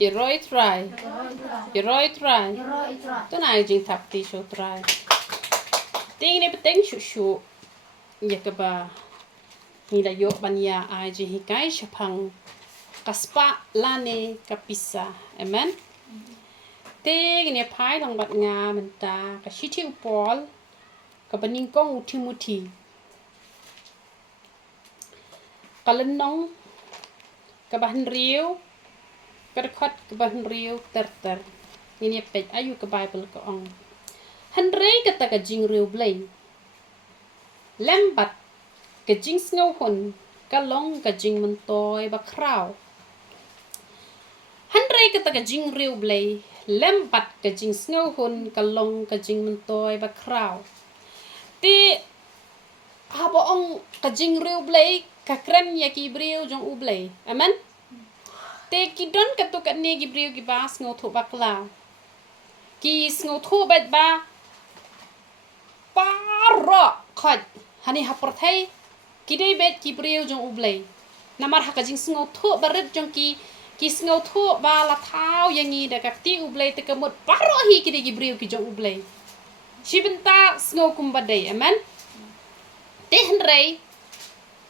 Iroi try. Iroi try. Tôi này jing thap ti show try. Ting ni peteng shu. Ya ke ba. Ni da yo banya ai ji hikai shapang. Kaspa lane kapisa. Amen. Ting ni pai long bat nga menta ka shiti upol. Ka baning kong Timothy. Kalenong ka bahan riu. Kadakot ka bahan riu ter. Ini pej ayu ke Bible ko ong. Henry kata ka jing riu blei. Lembat ka jing sngaw hon. Kalong ka jing mentoy ba kraw. Henry kata ka jing riu blei. Lembat ka jing sngaw hon. Kalong ka jing mentoy ba kraw. Ti habo ong ka jing riu blei. Ka kren ya ki briu jong U Blei. Amen. Te kidon katukat ni gibriu gibas ngotu bakla. Ki ngotu bet ba baroh khot hani haporthai kidai bet gibriu jong U Blei. Namar hakajing ngotu barit jong ki ngotu ba la thau yangi da kakti U Blei te kamut baroh hi kidai gibriu ki jong U Blei. Shibenta ngokum badai. Amen. Te henrei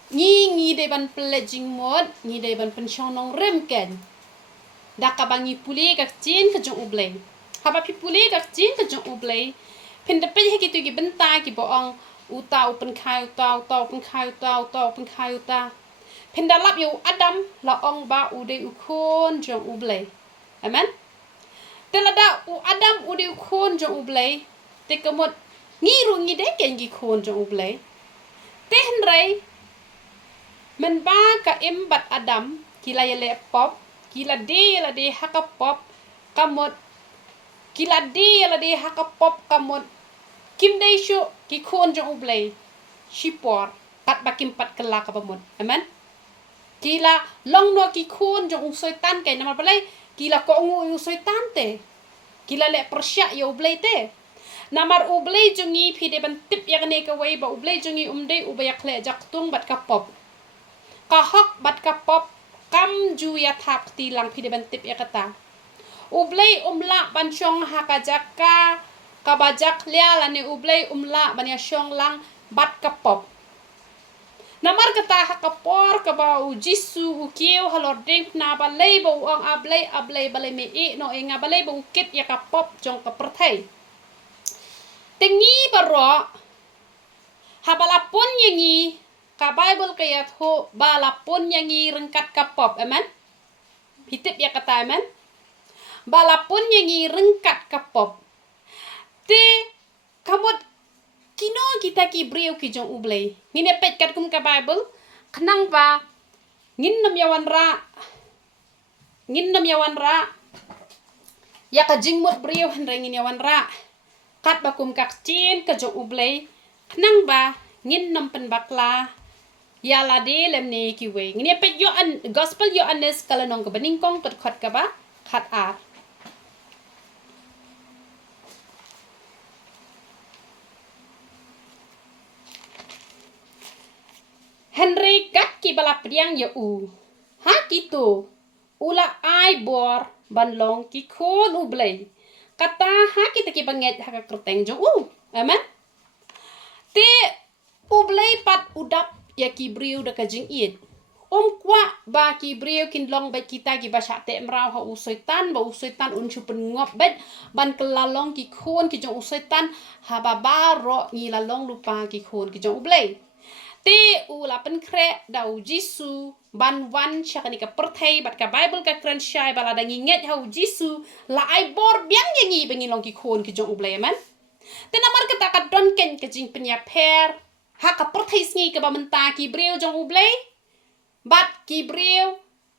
Ngi de ban pledging mod, ngi de ban pensionong rem ken. Daka bangi puli kak chin ka jong U Blei. Haba pi puli kak chin ka jong U Blei. Penda pe he kitu gi benta ki boong uta open khai uta open khai uta open khai uta. Penda lap yo Adam la ong ba ude ukon jong U Blei. Amen. Telada u Adam ude ukon jong U Blei. Te kamot ngi de ken gi kon jong U Blei. Te henrei men ba ka embat Adam kila yele pop kila de haka pop kamot kila de haka pop kamot kim dei shu ki kon jong U Blei shipor pat bakim pat kala ka pamot. Amen. Kila long no ki kon jong soitan kai nama balai kila ko ngu soitan te kila le persya yo U Blei te namar U Blei jongi phi de ban tip yak ne ka wei ba U Blei jongi umdei u bayak le jak tung bat ka pop kahok bat ka pop kam ju ya thap ti lang phi de ban tip ya kata U Blei umla ban chong ha ka jakka ka bajak lia la ne U Blei umla ban ya shong lang bat ka pop namar kata ha ka por ka ba u jisu u kieu halor ding na ba lei ba u ang ablei balai me e no e nga balai ba u kit ya ka pop jong ka perthai tengi baro ha bala pon yangi ka Bible kaya ho balapun yang rengkat ka pop. Amen. Hitip ya kata amen. Balapun yang rengkat ka pop. Te kamot kino kita ki briu ki jong U Blei. Ngine pet kat kum ka Bible kenang ba ngin nam yawan ra ya ka jingmut briu henre ngin yawan ra kat bakum kak chin ka jong U Blei kenang ba ngin nam pen bakla ya la de lem ne ki we ngine pet yo an gospel yo anes kala nong ka baning kong kat khat ka ba khat ar Henry kat ki bala priang ya u ha kitu ula ai bor ban long ki khon U Blei kata ha kita ki banget ha ka kerteng jong u amen te U Blei pat udap ya ki briu da ka jing it kwa ba ki briu kin long bet kita ki ba sha te mrau ha u soitan un chu pen ngop bet ban kelalong ki khon ki jong u soitan ha ba baroh ni lalong lupa ki khon ki jong U Blei te u la pen kre da u jisu ban wan sha ka ni ka perthai bat ka Bible ka kran shai bala da nginget ha u jisu la ai bor biang yangi bengi long ki khon ki jong U Blei amen te namar ka ta ka don ken ka jing penya per ha ka perthai sngi ka ba menta ki briu jong U Blei bat ki briu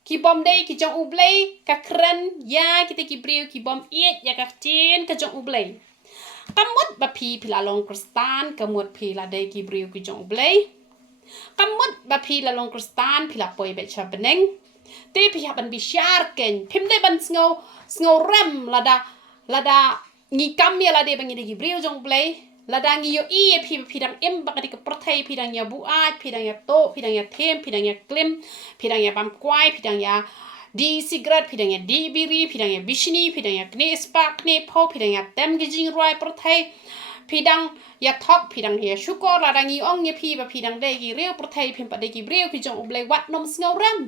ki bom dei ki jong U Blei ka kren ya kita ki briu ki bom it ya ka chin ka jong U Blei kamut ba phi la long kristan kamut phi la dei ki briu ki jong U Blei kamut ba phi la long kristan phi la poi be cha beneng te phi ha ban bi shar ken phim de ban sngo rem la da ngi kam ya la de bangi de ki briu jong U Blei ladang yo i phi dang em ba ka perthai phi dang ya bu a phi dang ya to phi dang ya them phi dang ya klim phi dang ya bam kwai phi dang ya di cigarette phidang di biri phidang bishni phidang kne spark kne pho phidang tem gijing roi prothai phidang ya thok phidang he shukor la dangi ong ye phi ba phidang de gi reu prothai phim pa de gi breu ki jong ublei wat nom sngaw ram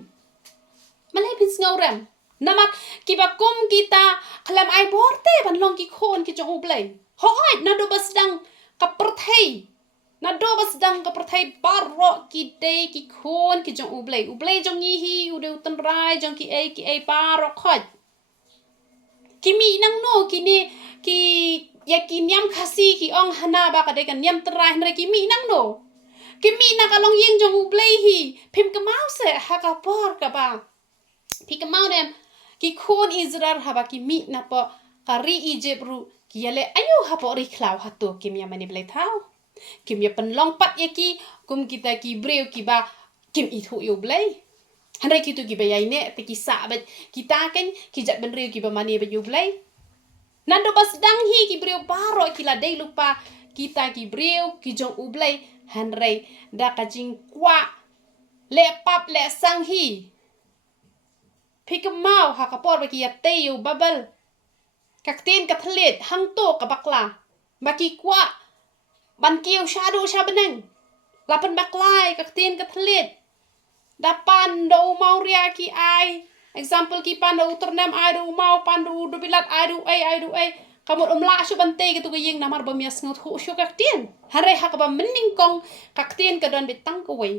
malai phin sngaw ram namat ki ba kum kita klam ai borte ban long ki khon ki jong ublei hoi na do bas dang ka prothai na do bas dang ka prothai baroh ki de ki khon ki jong ublei jong yi hi u de utan rai jong ki ai baroh khot ki mi nang no ki ne ki ya ki nyam khasi ki ong hana ba ka de kan nyam trai hna ki mi nang no ki mi na ka long yeng jong ublei hi phim ka mau se ha ka por ka ba phi ka mau dem ki khon Israel ha ba ki mi na po ka ri Egypt ru ki yale ayu ha po ri khlau ha to ki mi mani blai thau kim ya penlong pat ya ki kum kita ki breu ki ba kim I thu yo blai hanrai ki tu ki ba yai ne te ki sa ba kita kan ki jat ben reu ki ba mani ba yo blai nando bas dang hi ki breu baroh ki la dei lupa kita ki breu ki jong u blai hanrai da ka jing kwa le pap le sang hi Pikamau ha ka por ba ki ya te yo babal kakten ka thlet hang to ka bakla baki kwa ban kieu shadu shabeneng lapan baklai kakten ka thlet dapan do mau ria ki ai example ki pan do ternam ai do mau pan do bilat ai do ai kamot la shu bante ki tu yeng namar ba mias ngot hu shu kakten hare ha ka ba mening kong kakten ka don betang ko wei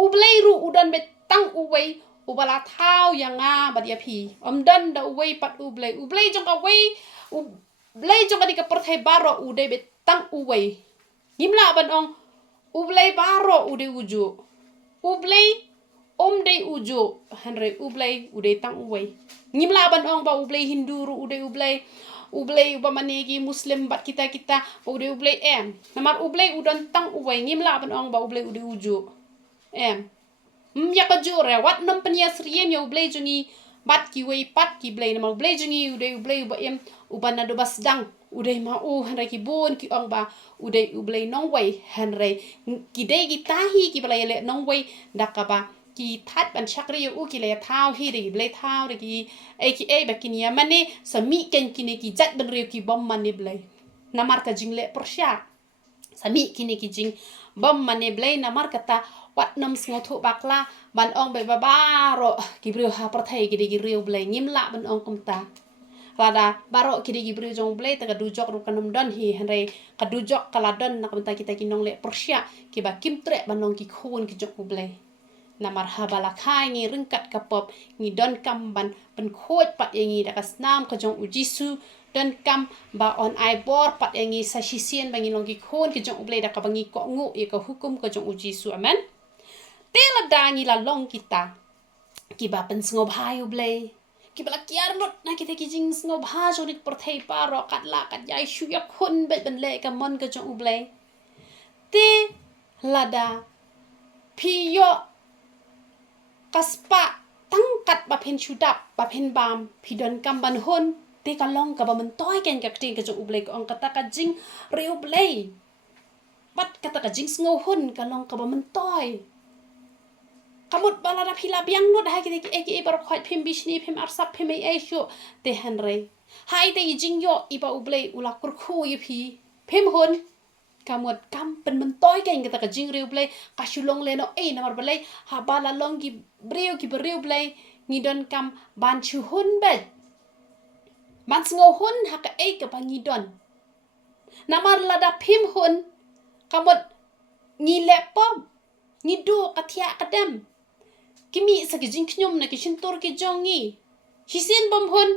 u blei ru udan betang u wei ubala thau yanga badia phi dan da wei pat u blei jong ka wei u blei jong ka di ka perthai baroh u de betang u wei ngimla ban ong u blei baroh u de uju u blei de uju hanre u blei u de tang u wei ngimla ban ong ba u blei hindu ru u de u blei ba manegi muslim bat kita u de u blei em namar u blei u don tang u wei ngimla ban ong ba u blei u de uju em ya ka jure wat nom penia sriem ya u blei jungi bat ki wei pat ki blei namar u blei jungi u de u blei ba em u ban na do bas dang u de ma u hanre ki bon ki ong ba u de u blei nong wei hanre ki de ki tahi ki blei le nong wei dakaba ki that ban chakri u ki le thau hi de blei thau de ki aka ba ki nia mane sami ken ki ne ki jat ban re ki bom mane blei namar ka jingle persya sami ki ne ki jing bom mane blei namar kata wat nom sngo thu bakla ban ong be baroh ki bru ha prathai ki de ki riu blei ngim la ban ong kumta lada baroh ki de ki bru jong blei ta ka du jok ru kanum don hi hanre ka du jok kala don na kumta kita ki nong le persya ki ba kim tre ban ong ki khun ki jok blei namar habala khai ngi ringkat kapop ngi don kam ban pen khoj pat yangi da kasnam ka jong ujisu don kam ba on ai bor pat yangi sa shisien bangi long ki khon ki jong blei da ka bangi ko ngu e ka hukum ka jong ujisu amen tela dangi la long kita ki ba pen sngo bhai u blei ki bala kiar lot na kita ki jing sngo bha jo nik perthei paro kat la kat yai shu ya khun bet ben le ka mon ka jong u blei te lada pi yo kaspa tangkat ba pen shudap ba pen bam pidon kam ban hon te ka long ka ba man toy ken ka ting ka jong u blei ko ong kata ka jing riu blei bat kata ka jing sngo hon ka long ka ba man toy kamut bala da phila biang no da ki eki bar khoi phim bishni phim arsap phim ai shu te hanre hai te jing yo iba u blei ula kur khu yi phi phim hon kamut kam pen man toy ken kata ka jing riu blei ka shulong le no ei namar blei ha bala long ki breu blei ngi don kam ban chu hun bet man sngo hun ha ka ei ka bangi don namar la da phim hun kamut ngi lepom ngi do ka thia ka dem kimi sa ki jing knyum na ki shintor ki jongi hisin bom hun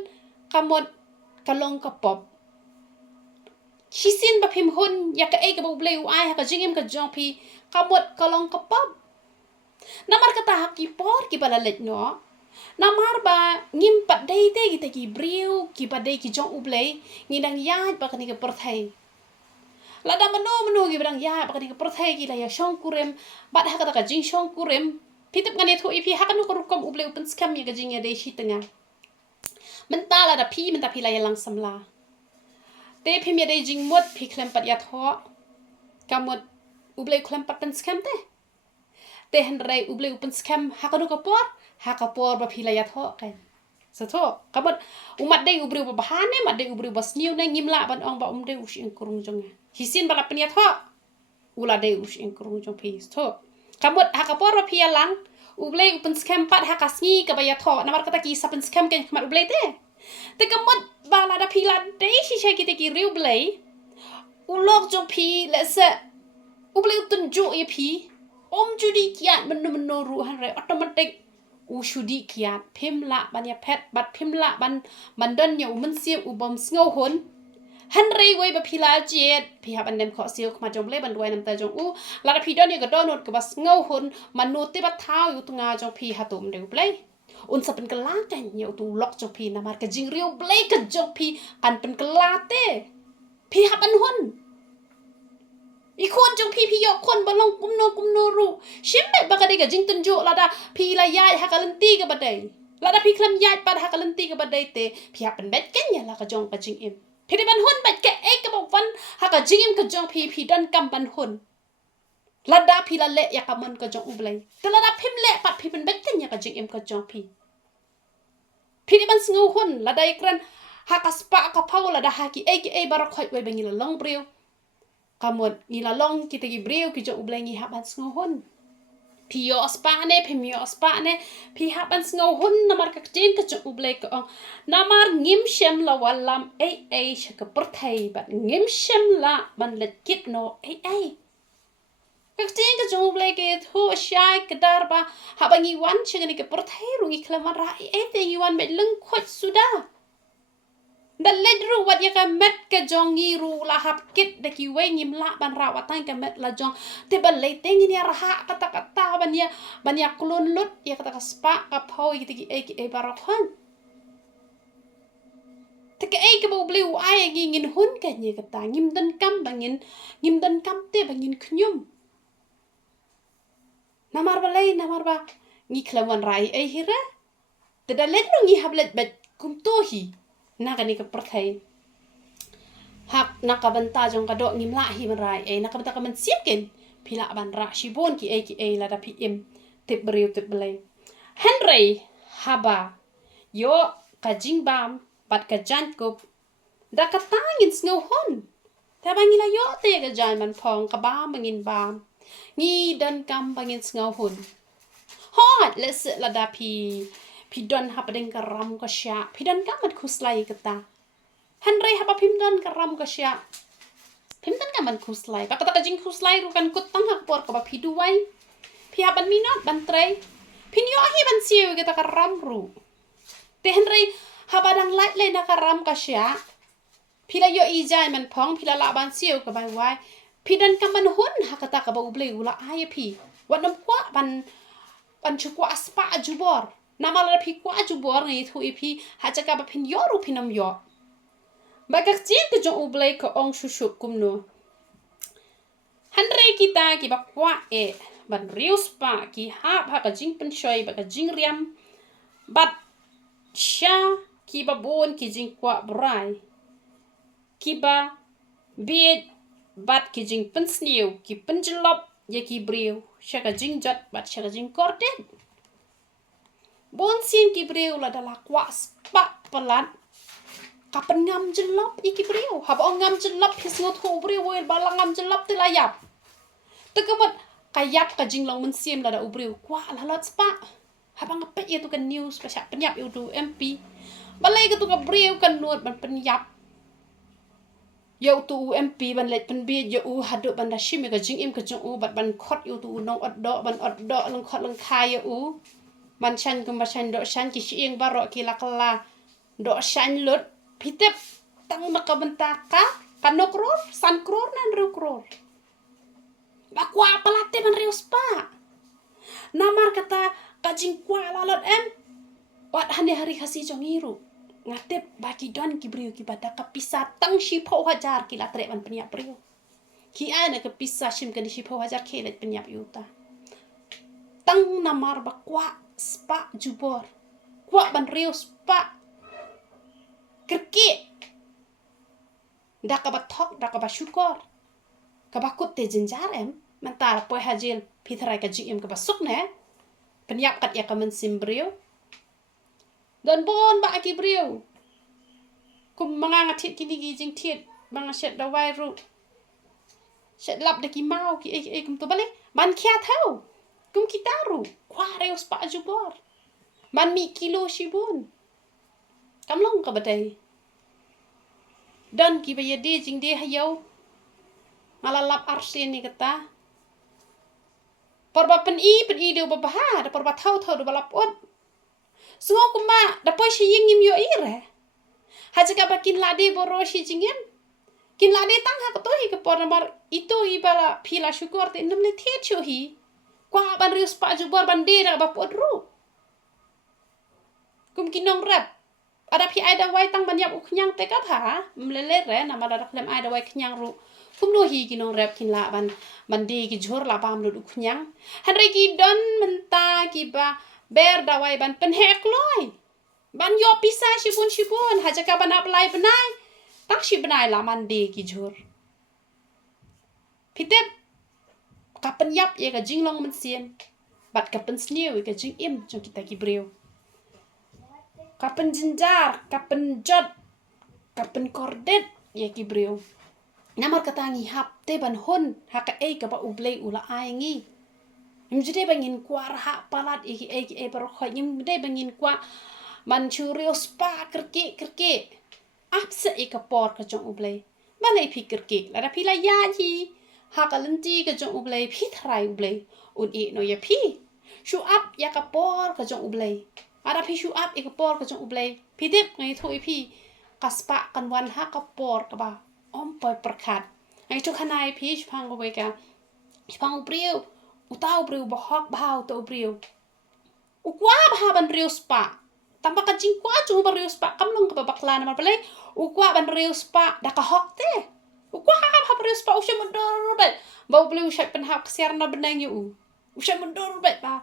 kamut kalong ka pop hisin ba phim hun ya ka ei ka bu blei u ai ha ka jingim ka jong phi kamut kalong ka pop namar kata ha ki por ki bala let no namar ba ngim pat dei te ki breu ki pa dei ki jong u blei ngi dang ya ba ka ni ka perthai lada menu ki bang ya ba ka ni ka perthai ki la ya shong kurem bat ha ka jing shong kurem pitip ngani thu ipi ha ka nu ko rukom u blei open scam ya ka jing ya dei shi tanga mentala da phi menta phi la ya lang samla te phi me dei jing mot phi klem pat ya tho kamot u blei klem pat pen scam te te henry u blei open scam hakapor ba philaya tho kan so tho kamot umat dei ubriu ba bahane mat dei ubriu ba sniu na ngimla ban ong ba dei usin kurung jong hisin bala penia tho ula dei usin kurung jong pis tho kamot hakapor ba phia lang u blei open scam pat hakasngi ka ba ya tho namar kata ki sapen scam kan kamat u blei te kamot bala da phila dei shi shai ki te ki riu blei ulok jong phi le se u blei tunju ye phi judi kiat menu ru han re automatic shudi kiat phimla ban ya pet bat phimla ban don ya man siu bom sngo hon han re wei ba phila jet phi ha ban dem kho siu ma jong le ban duai nam ta jong la da phi don ye ga don not ka bas sngo hon man no te ba thau yu tunga jong phi ha tum de blei sa pen kala kan ye tu lok jong phi na mar ka jing riu blei ka jong phi kan pen kala te phi ha ban hon ikon jong pi yo kon balong kumno ru shimbe bakade ga jing tunjo lada pi la yai hakalanti ga badai lada pi klam yai pad hakalanti ga badai te pi hapen bet kenya la ka jong ka jing im pi de ban hon bet ke e ka ban haka jing im ka jong pi dan kam ban hon lada pi la le ya ka man ka jong ublai te lada pim le pat pi ben bet kenya ka jing im ka jong pi de ban sngo hon lada ikran haka spa ka pau lada haki e barak khoi we bangila long breu kamot ngila long kita gi breu ki jo ublai ngi haban sngohon pio spane pimio spane pi haban sngohon namar ka tin ka jo ublai ko namar ngim shem la walam ai shaka perthai bat ngim shem la ban let kit no ai ka tin ka jo ublai ke tho shai ka darba habangi wan chingani ka perthai rungi klamar ra ai te ngi wan bet leng khot suda dan ledru wat ya ka met ka jongi ru la hap kit de ki we ngim la ban ra watan ka met la jong te ban le tengi ni ra kata ban ya kulun lut ya kata ka spa ka phoi ki e barakhan te ka e ka bo bleu ai ngi ngin hun ka ni kata ngim dan kam te bangin knyum namar ba ngi klawan rai e hira te da ledru ngi hablet bet kum tohi nakani ka perthai hak nakabanta jong ka do ngimla hi marai nakabanta ka man siaken phila ban ra shibon ki e la da pi im tip blei henry haba yo ka jingbam pat ka jan ko da ka tangin snow hon ta bangila yo te ka jan man phong ka ba mangin bam ngi dan kam bangin snow hon hot let's la da pi don hapadeng ka ram ka sha pi don ka mat khuslai kata henry haba pim don ka ram ka sha pim don ka man khuslai ba kata ka jing khuslai ru kan kut tang hak por ka ba pi duai pi haban minot ban trei pin yo hi ban siu kata ka ram ru te henry haba dang light le na ka ram ka sha pila yo i jai man phong pila la ban siu ka bai wai pi don ka man hun hakata ka ba ublei ula ai pi wadam kwa ban chukwa aspa jubor namala pi kwa jubor ngai thu ipi hachaka ba phin yo ru phinam yo ba ka chin ka jo ublei ko ong shushu kumno hanre kita ki ba kwa ban rius pa ki ha ka jing pen shoi ba ka jing riam bat sha ki ba bon ki jing kwa brai ki ba bit bat ki jing pen sniu ki pen jelop ye ki breu sha ka jing jat bat sha ka jing korten bon sin ki breu la dala kwa spa pelat kapan ngam jelop iki breu haba ngam jelop his ngot ho breu wel bala ngam jelop te layap te kamat kayap ka jing long men sim la da ubreu kwa la lot spa haba ngapet ye tu kan news pa sha penyap yu tu mp balai ka tu ka breu kan nuot ban penyap yo tu mp ban let pen bi yo hadu ban da shim ka jing im ka jong bat ban khot yu tu nong od do lang khot lang khai yo man chan kum ba chan do chan ki shieng baro ki lakala do chan lut pitep tang makabenta ka kanokror san kror nan ru kror bakwa pelate man rius pa namar kata kajing kwa lalot wat hane hari khasi jongiru ngatep baki don ki briu ki bada ka pisa tang shi pho hajar ki latre man penya briu ki ana ka pisa shim kan shi pho hajar khelet penya yuta tang namar bakwa spa jubor kwa ban riu spa kerki dak ka bathok dak ka basukor ka bakut te jenjar มันตาป่วยหาเจลพิธรายกับจีเอ็มกับสุกนะเป็นยับกัดยากับมันซิมเบรียวเดินบนบะกิเบรียวกุมมังอาทิตย์กินดีจริงเทียดมังเช็ดดาวไวรูเช็ดหลับเด็กกิเมากิเอกุมตัวบ้าเลยมันแค่เท่ากุมกิตารูควาเรียวสปาจูบอร์มันมีกิโลชิบุนกำลังกับบัดเลยเดินกิไปยดีจริงดีให้เยามาลับอาร์เซนี่กตาปอร์บะเป็นอีเดียวบะบ้าแต่ปอร์บะเท่าดูบะลับอดสงบกุมมาแต่พอชียิงยิมโยอีเร่หาจะกับกินลาดีบโรชีจริงยิมกินลาดีตั้งหากตัวฮีกับปอร์นามารitu ibala pila syukur te nam le the chuhi kwa ban rius pa jubor ban de ra ba pot ru kum kinong rap ada pi ai da wai tang ban yap uknyang te ka pha mlele re na ma da klem ai da wai knyang ru kum no hi kinong rap kin la ban de ki jhor la bam lu uknyang han re ki don menta ki ba ber da wai ban pen hek loi ban yo pisa shibun ha ja ka ban apply banai tak shi banai la man de ki jhor Pitep kapan yap ya ka jing long man siam bat kapan snew ka jing im jong kita ki breu kapan jinjar kapan jot kapan kordet ya ki breu namar kata ngi hap te ban hon ha ka ka ba U Blei ula ai ngi nim jide bangin kwa ha palat e bar khoi nim de bangin kwa man churio spa kerke apse e ka por ka jong U Blei balai pi kerke la da pi la ya ji Hakalanti ka jong U Blei pi thrai U Blei un e no ya pi show up ya ka por ka jong U Blei ada pi show up e ka por ka jong U Blei pi dip ngai thui pi kaspa kan wan ha ka por ka ba om poi prakhat ngai chu khanai pi phang ko be ka phang U Breu u tau Breu ba hok bau to U Breu u kwa ba ban Breu spa tamba ka jing kwa chu ba Breu spa kam long ka ba bakla na ma pale u kwa ban Breu spa da ka hok te Ukwa ha Breu spa usha mundur bet ba U Blei usha pen hap kesiar na benang yu usha mundur bet ba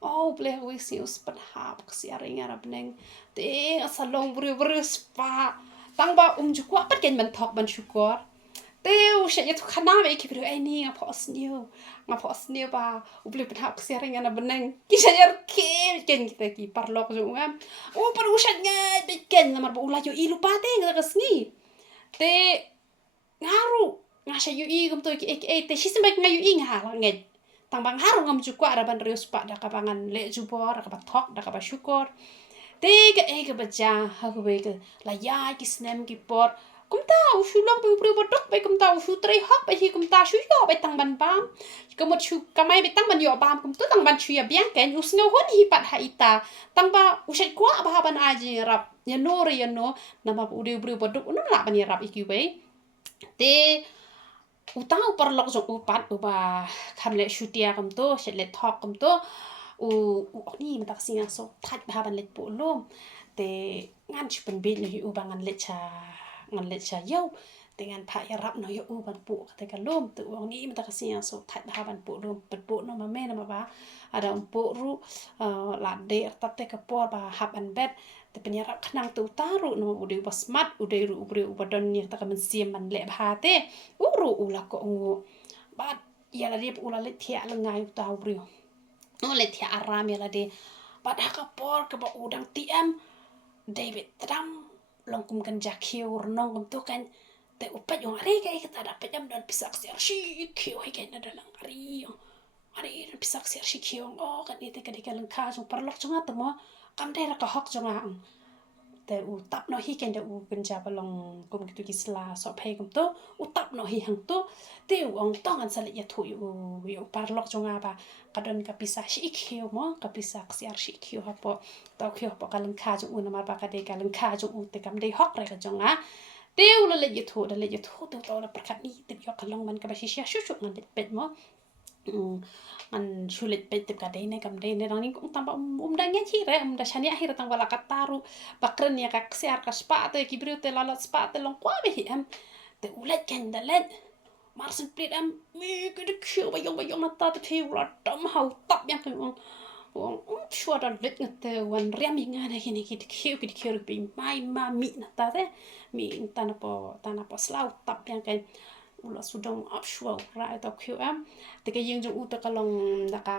oh Blei we si us pen hap kesiar inga na benang te asalong Breu spa tang ba jukwa pat ken man thok ban syukur te usha ya tu khana be ki Breu ai ni ngapho asniu ba U Blei pen hap kesiar inga na benang kisha yar ken kita ki parlok ju ngam par usha ngai be ken na mar ba ula yo ilu pa te nga kasngi te ngaru ngasha yu i gum to ki te sisembek ngayu i nga la nget tang bang haru ngam ju kwa ra ban Rius pa da ka bangan le ju bor ka ba thok da ka ba syukur te ka ba ja ha ko be ka la ya ki snem ki por kum ta u shu long bu ba dok be kum ta u shu trei hok be hi kum ta shu yo be tang ban bam ka mo shu ka mai be tang ban yo bam kum tu tang ban shu ya biang ken u sneu hon hi pat ha ita tang ba u shet kwa ba ban a ji rap ya no na ba u de ba dok no la ban ya rap iki be te utang parlok jong upat uba khamle shutia kam to shetle thok kam to u ni matak singa so that ba ban let pu lom te ngan chupen bin ni u bangan let cha yo te ngan pha ya rap no yo u ban pu te ka lom te u ni matak singa so that ba ban pu lom pu no ma me na ma ba ada pu ru la de tat te ka por ba hap an bet te penyarap khanang tu taru no ude basmat ude ru ubre ubadon ni ta kamen siam man le bha te uru ula ko ngu bat ya la rep ula le thia la ngai ta ubri no le thia aram ya la de bat ha ka por ka ba udang tm David tram long kum kan jakhiu nong kum tu kan te upat yo are ka ta da pejam dan pisak ser shi khiu hi kan da lang ari pisak ser shi khiu kan ite ka de ka lang kha so parlok chunga ta mo kam dai ra ka hok chonga te u tap no hi ken de u penja balong kum kitu kisla so phe kum to u tap no hi hang to te u ong tong an sale ya thu yu parlok chonga ba kadon ka pisa shi khiu mo ka pisa ksiar shi khiu ha po to khiu po kalang kha ju un ma ba ka de kalang kha ju u te kam dai hok ra ka chonga te u le ya thu to la prakhat ni te yo kalong man ka ba shi shu ngan de pet mo an sulit petip ka dai ne kam dai ne rang kum tamba da nge chi re da shani ahir tang wala kataru bakren ya ka ksiar ka spa te ki breu te la spa te long kwa be hi am te ulet ken da let marsin plit am mi ke de khio ba yong na ta te thi ra dam hau tap yang ke ong shua da let te wan riam nga na ki ki khio bi mai ma mi na ta te mi ta na po slau tap yang ke ula sudong offshore ra ta khiu am te ka yeng jong u ta kalong da ka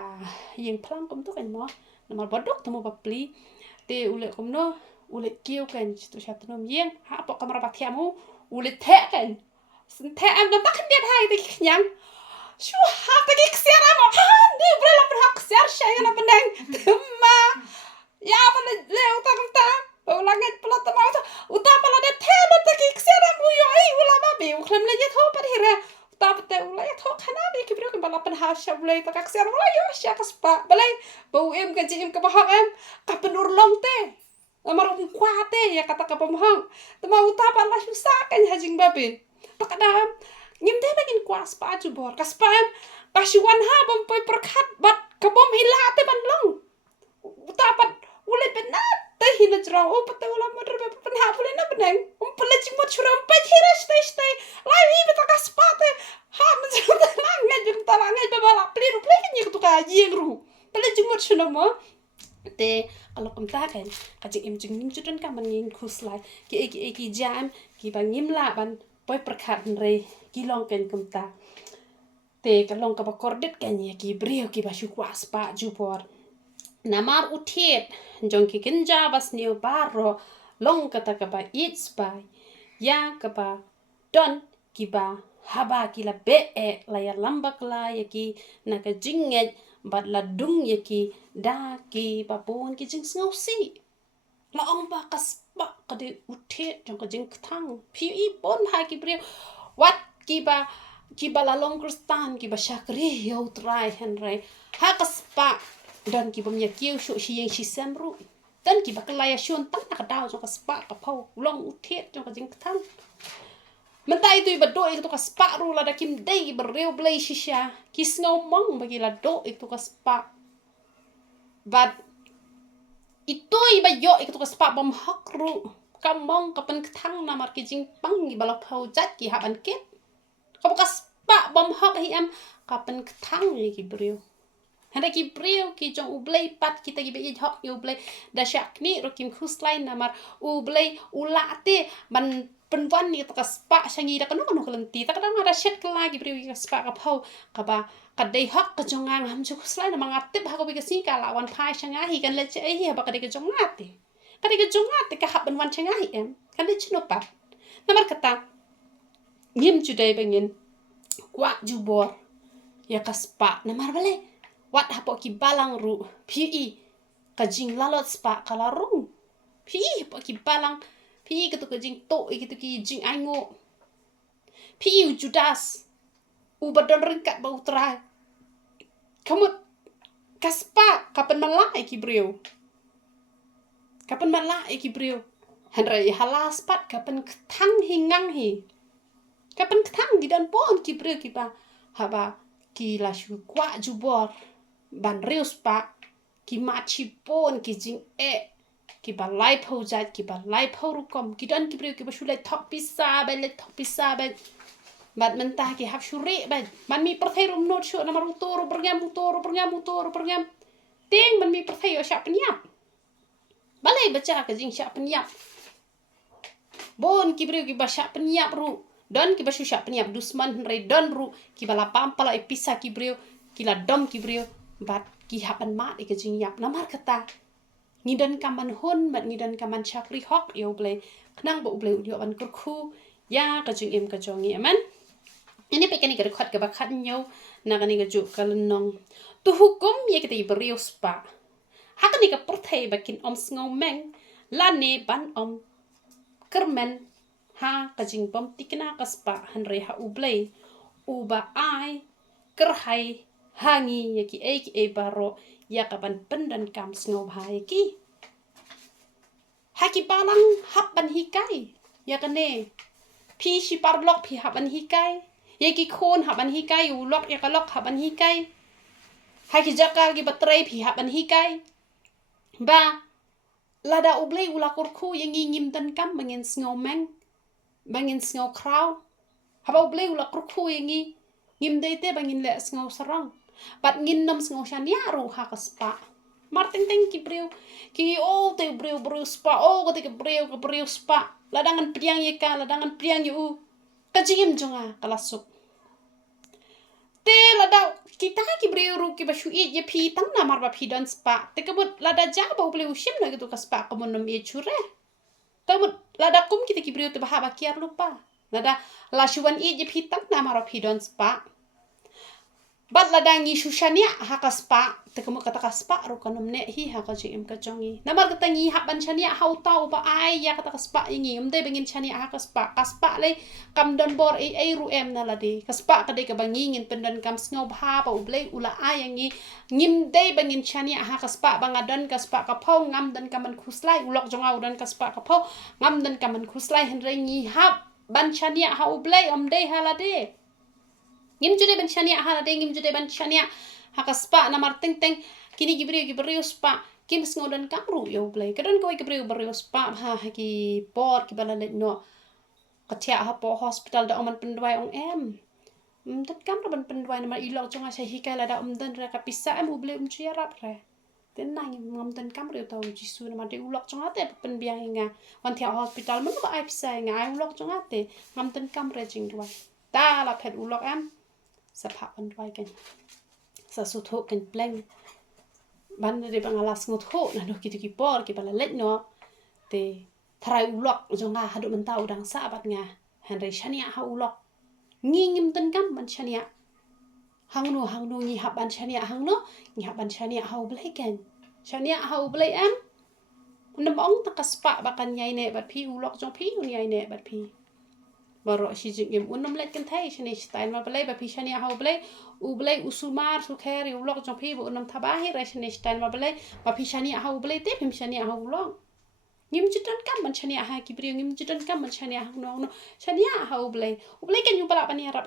yeng plang kom to kan mo namar bodok tamo papli te ule kom no ule kiu kan tu sha tnom yeng ha po kamera pathiamu ule the kan the am da tak dia hai te nyang shu ha te ki xiara mo ha ni bre la per ha xiar sha ya na pendang tma ya pa le u ta kom ta ula ngat pala ta ma uta pala de the ma te ki xiara mu yo ai ula ba be u khlem le ye tho pa hira ta pa te ula ye tho khana be ki bro kan bala pen ha sha ule ta ka xiar ula yo sha ka spa balai bau em kan ji em ka ba ha em ka penur long te amar um kwa te ya kata ka pam hang tama uta pala susah kan hajing ba be ta ka dam ngim te bagin kwa spa ju bor ka spa em ka shuan ha bam poi perkhat bat ka bom hila te ban long uta pat ule penat te hina jrong o pat ula moder ba pen ha pule na benang pele jing mot churam pa hira stay lai wi beta ka spa te ha men jrong ta lang ngai jung ta lang ngai ba bala pli ru pli ni tu ka yeng ru pele jing mot churam mo te kalau kom ta kan ka jing im jing nim chudan ka man ngin khus lai ki jam ki ba ngim la ban poi perkhat re ki long ken kom ta te ka long ka ba kordet kan ya ki brio ki ba shu kwa spa ju por namar uthet jong ki kinja bas new baroh long kata ka ba it's by ya ka ba don ki ba haba ki la be la ya lambak la ya ki na ka jinget bat la dung ya ki da ki ba pon ki jing snau si la ong ba kas ba ka de uthet jong ka jing thang phi i pon ha ki brio wat ki ba la long kristan ki ba shakri yo try henry ha kas pa dan ki bam ya kiu shu shi yang shi samru dan ki bakla ya shun tang na ka daw jong ka spa ka phau long uthet jong ka jing thang man tai tu ba do ik to ka spa ru la da kim dei ba reu blei shisha ki snow mong ba ki la do ik to ka spa but itoi ba yo ik to ka spa bam hak ru ka mong ka pen thang na mar ki jing pang ki ba la phau jat ki ha ban ket ka spa bam hak hi am ka pen thang ki brio handa ki brio ki jong U Blei pat kita ki be hok U Blei da syak ni ro kim khusline namar U Blei ulate ban penwan ni ta spa sangi da kanu kelenti ta kadang ada shet kala ki brio ki spa ka phau ka ba ka dei hok ka jong ang ham ju khusline na mangatip ha ko bi ka si ka lawan phai sanga hi kan le che hi ba ka de ka jong ngate ka de ka jong ngate ka hab ban wan sanga hi em kan le chino pat namar kata ngim ju dei bengin kwa ju bor ya ka spa namar bale wat hapo ki balang ru phi ka jing lalot spa kala rung phi hapo ki balang phi ka tu ka jing to ki tu ki jing aingo phi u judas u badon ringkat ba utra kamu kaspa kapan malai ki brio hanrai halas pat kapan thang hingang hi kapan thang di dan pon ki brio ki ba haba ki la shu kwa jubor ban reus pa ki ma chi pon ki jing ki ba lai phau jat ki ba lai phau ru kom ki dan ki brio ki ba shu lai thok pisa ba bat mentah ki hab shu re ba man mi perthai rum not shu na maru toru perngam ting man mi perthai yo sha penyap balai baca ka jing sha penyap bon ki brio ki ba sha penyap ru don ki ba shu sha penyap dusman re don ru ki ba la pampala pisa ki brio ki la dom ki brio bat ki hapan mat ke jing yap namar kata ngidan kaman hon bat ngidan kaman chakri hok yo blei knang bo blei yo ban kurku ya ka jing em ka jongi aman ini pekani ka khat ka ba khat nyo na ka ni ka ju kalnong tu hukum ye kita brio spa hakani ka perthai bakin om sngo meng la ne ban om kermen ha ka jing bom tikna ka spa hanre ha U Blei u ba ai kerhai hangi yaki baroh ya kapan pendan kam sngo bhai ki haki balang haban hikai ya kane phi shi parlok phi haban hikai yaki khun haban hikai u lok ya kalok haban hikai haki jakar ki batrai phi haban hikai ba lada U Blei ula kurku yang ngim dan kam bangin sngo meng bangin sngo kraw haba U Blei ula kurku yang ngim dete bangin le sngo sarang bat ngin nam sngo shan ya ru ha ka spa marting teng ki brio ki te brio spa ke brio spa ladangan priang ye ka ladangan priang yu ka jim jonga kalasuk te lada kita ki brio ru ki bashu ye pi tang na mar ba pi don spa te kemut lada ja ba ble usim na gitu ka spa kemun nom ye chure tamut lada kum kita ki brio te bah ba kiar lupa lada la shuan ye pi tang na mar pi don spa bat lada ngi shushania haka spa te kemut kata ka spa ru kanom ne hi haka jing ka jongi namar kata ngi hak ban chania hau tau ba ai ya kata ka spa ngi de bengin chania haka spa ka spa le kam don bor ai ru em na ladi ka spa ka de ka bangi ngin pendan kam sngo ba u blei ula ai ngi ngim de bengin chania haka spa bangadan ka spa ka phau ngam dan ka man khuslai ulok jonga udan ka spa ka phau ngam dan ka man khuslai hen re ngi hap ban chania ha u blei de halade ngim jude ban chania halade ngim jude ban chania haka spa na mar teng teng kini gibrio spa kim sngodan kamru yo blei kadon ko gibrio spa ha ki por ki balalet no katia ha po hospital da oman pendwai ong em tat kam ban pendwai na mar ilok jonga sai hikala da dan ra ka pisa em u blei chiarap re ten nang ngam dan kamru tau jisu na mar de ulok jonga te pen biang nga wan thia hospital mun ba ai pisa nga ai ulok jonga te ngam dan kamre jing dwai ta la phet ulok em sa pha pendwai kan sa su tho kan pleng ban de bangalas ngot ho na no ki por ki bala let no te thrai ulok jonga hadu men tau dang sa bat nga han re shania ha ulok ngim tan kam man shania hang no ngi haban shania hang no ngi haban shania ha blai ken shania ha blai am nam ong ta kaspa bakan nyai ne bat phi ulok jong phi nyai ne bat phi baroh shi jing unam let kan thai shani stein ma blai ba phi shania ha blai u blai usumar su kheri ulok jong phi unam thabahi re shani stein ma blai ba phi shania ha blai te phim shania ha ulok ngim judan kam man chania ha ki brio ngim judan kam man chania ha no chania ha u blai kan yu bala pani rap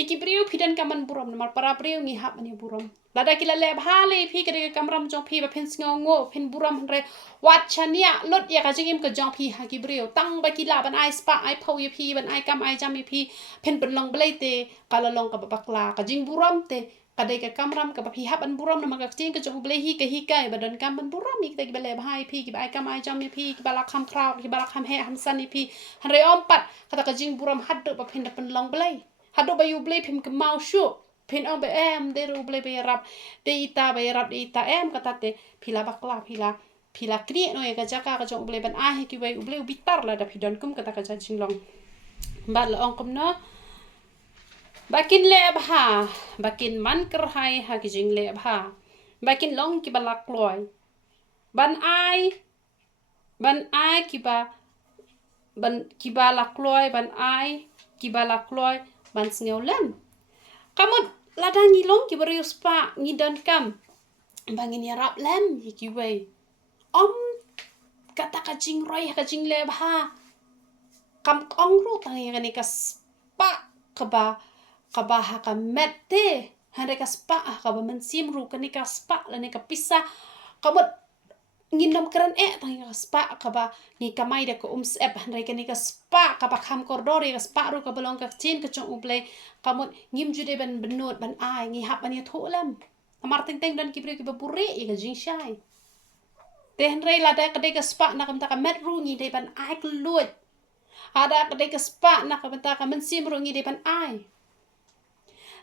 e ki brio phidan kam man burom mar para brio ngi hap ani burom lada kila le bhale phi kare kamram jong phi ba phen ngo phen burom re wat chania lot ya ka jingim ka jong phi ha ki brio tang ba kila ban ai spa ai phau ye phi ban ai kam ai jam ye phi phen ban long blai te kala long ka bakla ka jing burom te kadai ka kamram ka phi hap an burom na maka ting ka jong blai hi ka badan kam ban burom mi ta ki bale bhai phi ki ai kam ai jam ye phi ki bala kham kraw ki bala kham he ham san ye phi han re om pat kata ka jing burom had do ba phen da pan long blai had do ba yu blai phim ka mau shu phin ong be em de ru blai be rap de ita em kata te phila bakla phila kri no ya ka jaka ka jong blai ban a he ki bai blai bitar la da phidon kum kata ka jing long ba la ong kum no bakin le bha bakin man ker hai ha ki jing le bha bakin long ki balak loy ban ai ki ba lak loy ban ai ki ba lak loy ban sneu lem kamut ladangi long ki barius pa ngi dan kam bangin ya rap lem ki wei om kata ka jing roi ka jing le bha kam ong ru tang ya ni ka spa ka ba ha ka mette hande ka spa ka ba men sim ru ka ni ka spa la ni ka pisa kamut nginom keren tang ka spa ka ba ni ka mai de ko sep hande ka ni ka spa ka ba kham kordori ka spa ru ka belong ka chin ka chong ublei kamut ngim jude ban benot ban ai ngi hap an ya tholam amar teng teng dan ki bre ki ba puri ka jing shai te hande la da ka de ka spa na kam ta ka met ru ngi de ban ai kluot ada ka de ka spa na ka ta ka men sim ru ngi de ban ai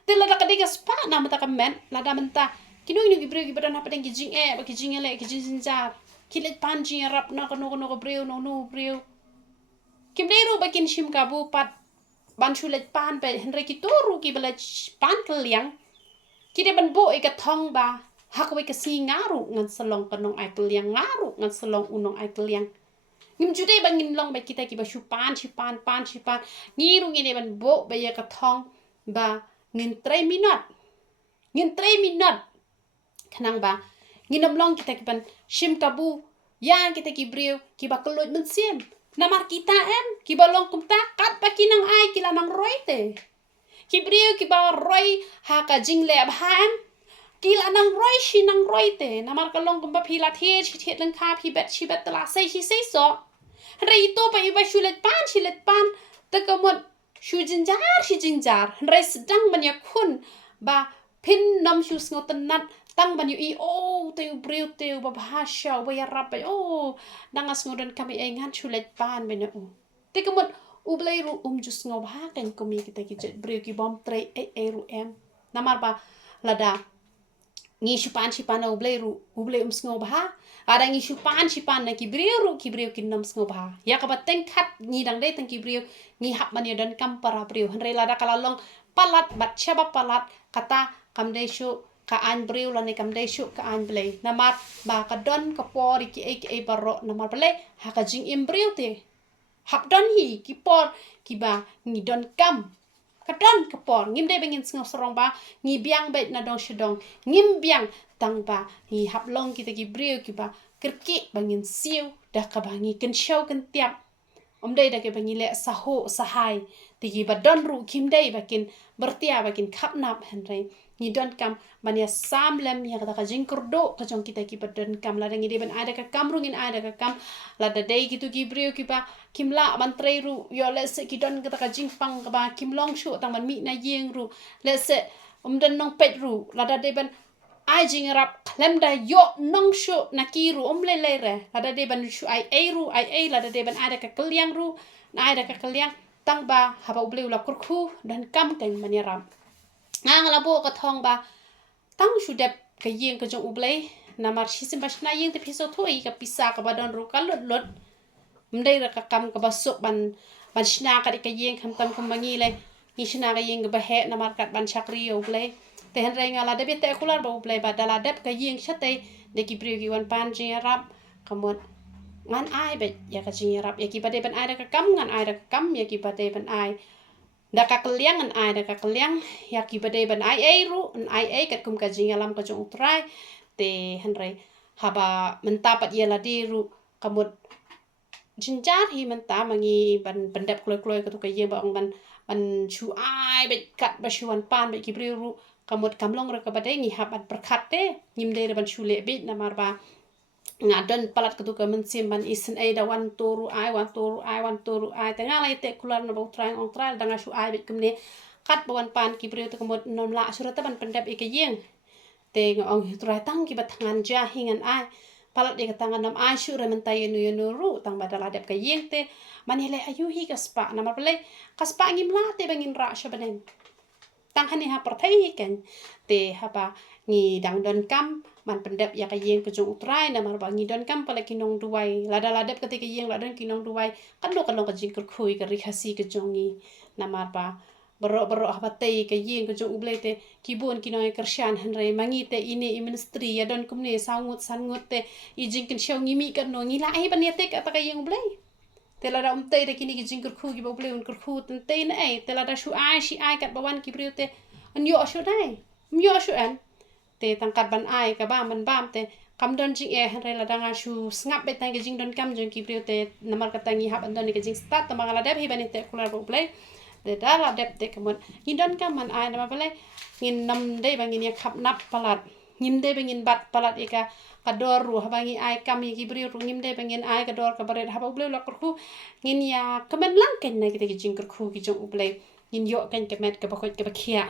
te la da ka de ka spa na mata ka men la da menta kinu ki bre ki badan apa deng ki jing ba ki jing le ki jing jar kilet pan jing rap na ko no breu no breu kim de ru ba kin shim ka bu pat ban chulet pan pe henre ki toru ki bala pan kliang ki de ban bo e ka thong ba ha ko ka si ngaru ngan salong kanong ai kliang ngaru ngan salong unong ai kliang ngim jude ban ngin long ba kita ki ba shu pan ngi ru ngi de ban bo ba ya ka thong ba ngin 3 minute kanang ba nginom long kita ki ban shim kabu yang kita ki breu ki ba koloj men sim namar kita em ki ba long kum ta kat ba kinang ai ki la nang roi te ki breu ki ba roi ha ka jing le ba em ki la nang roi shi nang roi te namar ka long kum ba phi la the chi lang kha phi bet chi bet la sei so re to pa i ba shulet pan ta ka mon shu jinjar re sedang ban ya khun ba pin nam shu sngotan nat tang ban yu i te breu te ba bahasha ba ya rap o nangas ngodan kami engan chulet pan bena te kamot u blai ru jus ngo ba kan komi kita ki jet breu ki bom tre ru em namar ba lada ngi shipan u blei sngo bah ada ngi shipan na kibriu kinnam sngo bah ya ka bateng khat ngi dang dei tang kibriu ngi hap man dan kam para briu hanre lada kalalong palat bat chaba palat kata kam dei shu ka an briu la ne kam dei shu ka an blei namar ba ka don ka por ki baroh namar blei ha ka jing im briu te hap don hi ki por ki ba ngi don kam kadon kapor ngim de bengin sngo sorong ba ngi biang bet na dong shedong ngim biang tang ba ngi hap long kita ki briu ki ba kerki bangin siu dah ka ba ngi ken show ken tiap de da ke bangi le saho sahai tigi ba don ru kim dei bakin bertia bakin khap nap henre ni don kam bania sam lem ya ka jing kurdo ka jong kita ki don kam la ngi de ban ada ka kam rungin ada ka kam la da dei gitu ki briu ki ba kim la ban trei ru yo le se ki don ka jing pang ka ba kim long shu tang ban mi na yeng ru le se den nong pet ru la da de ban ai jing rap lem da yo nong shu na ki ru le re la da de ban shu ai la da de ban ada ka keliang ru na ada ka keliang tang ba haba ubleu la kurku dan kam kan maniram ngang la bo ka thong ba tang shu dep ka yeng ka jong ublei namar shisim bas na yeng te piso thoi ka pisa ka ba don ru ka lot mdei ra ka kam ka ba sok ban shna ka ka yeng kham tam kam mangi le ni shna ka yeng ba he namar kat ban chakri ublei te hen re ngala de te kular ba ublei ba dala dep ka yeng chate de ki priu ki wan pan jing rap kamot ngan ai bet ya ka jing rap ya ki ba de ban ai da ka kam ngan ai da ka kam ya ki ba de ban ai da ka keliang ngan ai da ka keliang ya ki ba de ban ai ru an ai kat kum ka jing alam ka jong utrai te hen re haba mentapat ya la di ru kamot jinjar hi menta mangi ban pendap kloi ka tu ka ye ba ong ban chu ai bet kat ba shuan pan bet ki priu ru kamot kamlong ra ka ba de ngi hab an perkhat te ngim de ban chu le bit na mar ba ngadon palat ka tu ka men sim ban isen ai da wan toru ai te ngalai te kular na ba utrai ong trai da nga shu ai bet kumne kat ba wan pan ki priu tu kamot nom la surat ban pendap e ka yeng te ong utrai tang ki ba thangan ja hingan ai palat de tangan nam ai shu remen tay nu ru tang badala dep ka yeng te manile ayu hi ka spa na ma pele ka spa ngim la te bangin ra sha banen tang hani ha perthai ken te ha ba ngi dang don kam man pendep ya ka yeng ka jong utrai na mar ba ngi don kam pala kinong duai la dep ka te ka yeng la don kinong duai kan lo ka jing kur khui ka ri khasi ka jong ngi na mar ba baroh haba tei ka yeng ka jong ublei te kibun kinoi kershan hanre mangi te ini ministry ya don kumne sangut te i jingkin show ngimi kan no ngila ai ban te ka ta ka yeng ublei te la da te de kini ki jingkur khu ki ublei un kur khu te na ai te la da shu ai shi ai kat bawan ki briu te an yo shu dai yo shu an te tangkat ban ai ka ba man bam te kam don jing e hanre la da nga shu snap bet tang ki jing don kam jong ki briu te namar ka tangi hab an don ki jing start ta mangala deb hi ban te kular ublei de dala dep te kamon ngindon kam man ai na bale ngin nam de bangin ya khap nap palat ngim de bangin bat palat eka kador ru habangi ai kam yi bri ru ngim de bangin ai kador ka bare haba uble la kurku ngin ya kamen lang ken na kita ki jingkur khu ki jong uble ngin yo kan kemet ka bakot ka bakhia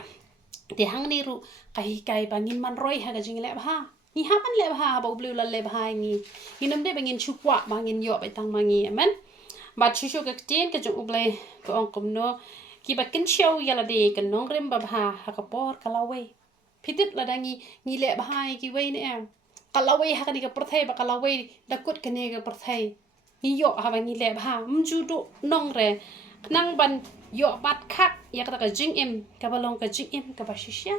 te hang ni ru kai bangin man roi ha ga jing le ha ni ha man le ha haba uble la le ha ngi nginam de bangin chukwa bangin yo ba tang mangi amen ba chu ka tin ka jong uble ko ong kum no ki ba kin show yala de kan nong rem ba ha ka por kalawe pitit la dangi ni le ba hai ki we ne em kalawe ha ka ni ka perthai ba kalawe da kut ka ne ka perthai ni yo ha ba ni le ba mju do nong re nang ban yo bat khak ya ka jing em ka ba long ka jing em ka ba shisha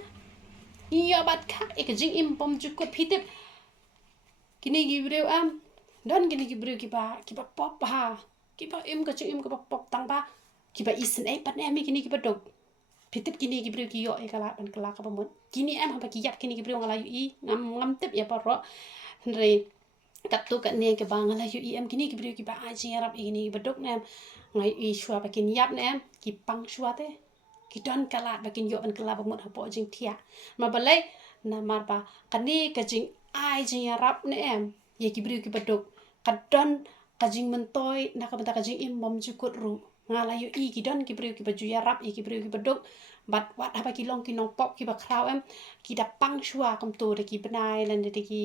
ni yo bat khak e ka jing em pom ju kut pitit kini gi breu am don kini gi breu ki ba pop ha ki ba em ka jing em ka pop tang ba ki ba isen ai pan em kini ki ba dog pitip kini ki bru ki yo e kala ban kala ka bamon kini em ha ki yat kini ki bru ngala yu i ngam tip ya paro re kat tu kat ne ke ba ngala yu i em kini ki bru ki ba a jing arab kini ba dog nem ngai i shwa ba kin yap nem ki pang shwa te ki don kala ba kin yo ban kala bamon ha po jing thia ma balai na mar ba kani ka jing ai jing arab ne em ye ki bru ki ba dog ka don ka jing mentoi na ka ba ka jing im mom ju kut ru ngala yu i ki don ki bru ki baju ya rap i ki bru ki badok bat wat haba ki long ki nong pop ki ba kraw em ki da pang shua kam to de ki benai lan de ki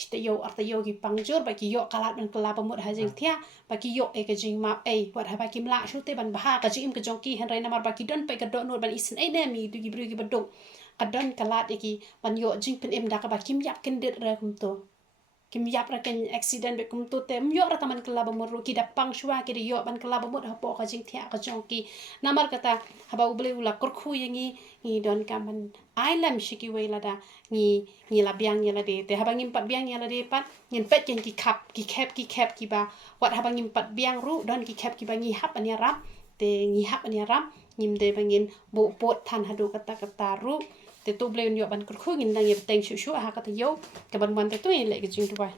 shte yo arta yo ki pang jor ba ki yo kalat ban kala ba mut ha jing thia ba ki yo e ka jing map e wat haba ki mla shu te ban ba ka jing ka jong ki han rai na mar ba ki don pe ka do no ban isen e ne mi du ki bru ki badok kadon kalat iki ban yo jing pen em dak ba kim yap ken det ra kum to kim yap ra ken accident be kum to te yo ra taman kala ba muru ki dapang shwa ki yo ban kala ba mut ha po ka jing thia ka jong ki namar kata haba u blei ula kor khu yangi ni don ka man ai lam shiki we la da ni la biang ni la de te haba ngim pat biang ni la de pat ngin pet ken ki khap ki khap ki ba wat haba ngim pat biang ru don ki khap ki ba ngi hap ania ram te ngi hap ania ram ngim de bangin bo pot than hadu kata ru te tu blei yo ban kor khu ngin dang ye teng shu ha ka te yo ka ban te tu le ke jing tu ba